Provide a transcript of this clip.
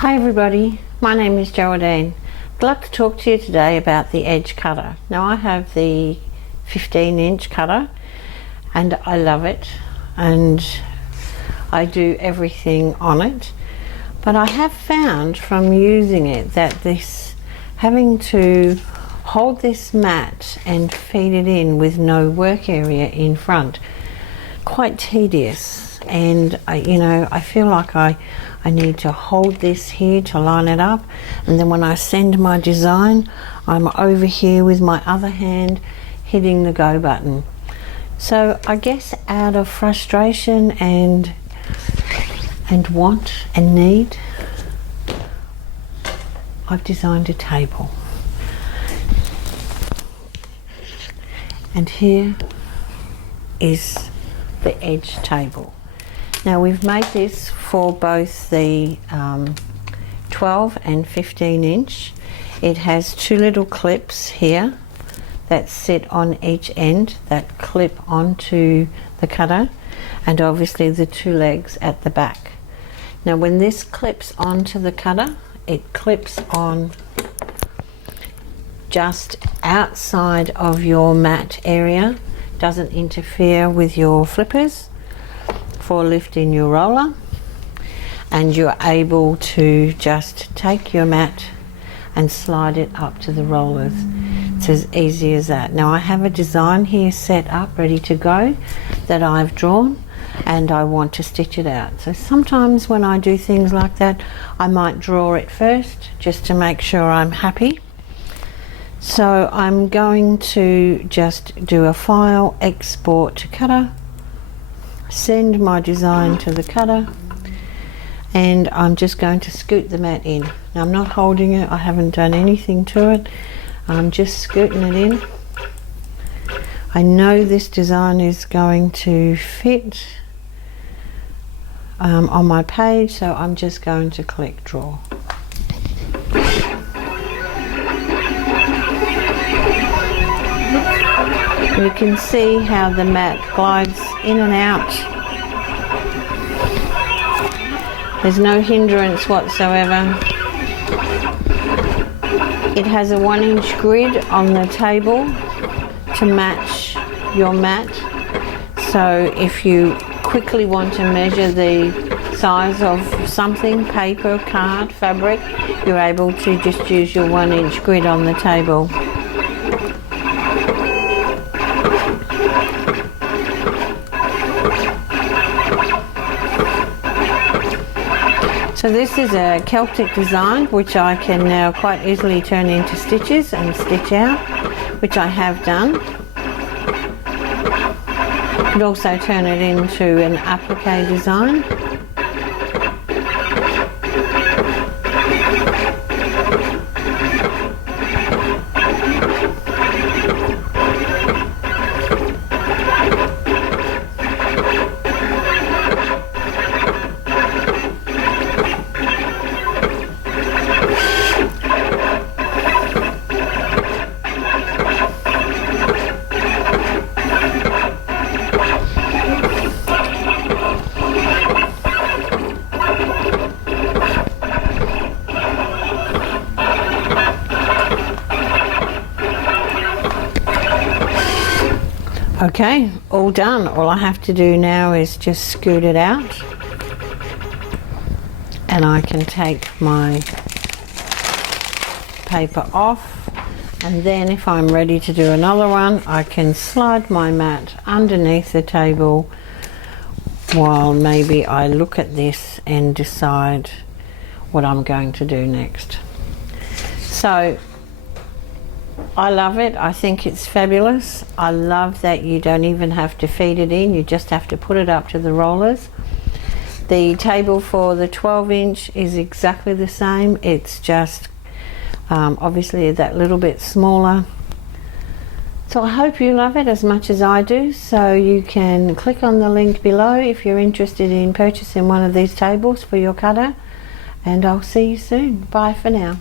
Hi everybody, my name is Janome. I'd like to talk to you today about the edge cutter. Now I have the 15-inch cutter and I love it and I do everything on it, but I have found from using it that having to hold this mat and feed it in with no work area in front, quite tedious. And I feel like I need to hold this here to line it up, and then when I send my design I'm over here with my other hand hitting the go button. So I guess out of frustration and want and need, I've designed a table, and here is the EdgeTable. Now we've made this for both the 12 and 15 inch. It has two little clips here that sit on each end that clip onto the cutter, and obviously the two legs at the back. Now when this clips onto the cutter, it clips on just outside of your mat area, doesn't interfere with your flippers for lifting your roller, and you're able to just take your mat and slide it up to the rollers. It's as easy as that. Now I have a design here set up ready to go that I've drawn, and I want to stitch it out. So sometimes when I do things like that I might draw it first just to make sure I'm happy. So I'm going to just do a file, export to cutter, send my design to the cutter, and I'm just going to scoot the mat in. Now I'm not holding it, I haven't done anything to it, I'm just scooting it in. I know this design is going to fit on my page, so I'm just going to click draw. You can see how the mat glides in and out. There's no hindrance whatsoever. It has a 1-inch grid on the table to match your mat. So if you quickly want to measure the size of something, paper, card, fabric, you're able to just use your 1-inch grid on the table. So this is a Celtic design which I can now quite easily turn into stitches and stitch out, which I have done. You could also turn it into an applique design. Okay, all done. All I have to do now is just scoot it out, and I can take my paper off, and then if I'm ready to do another one I can slide my mat underneath the table while maybe I look at this and decide what I'm going to do next. So I love it. I think it's fabulous. I love that you don't even have to feed it in, you just have to put it up to the rollers. The table for the 12-inch is exactly the same, it's just obviously that little bit smaller. So I hope you love it as much as I do. So you can click on the link below if you're interested in purchasing one of these tables for your cutter, and I'll see you soon. Bye for now.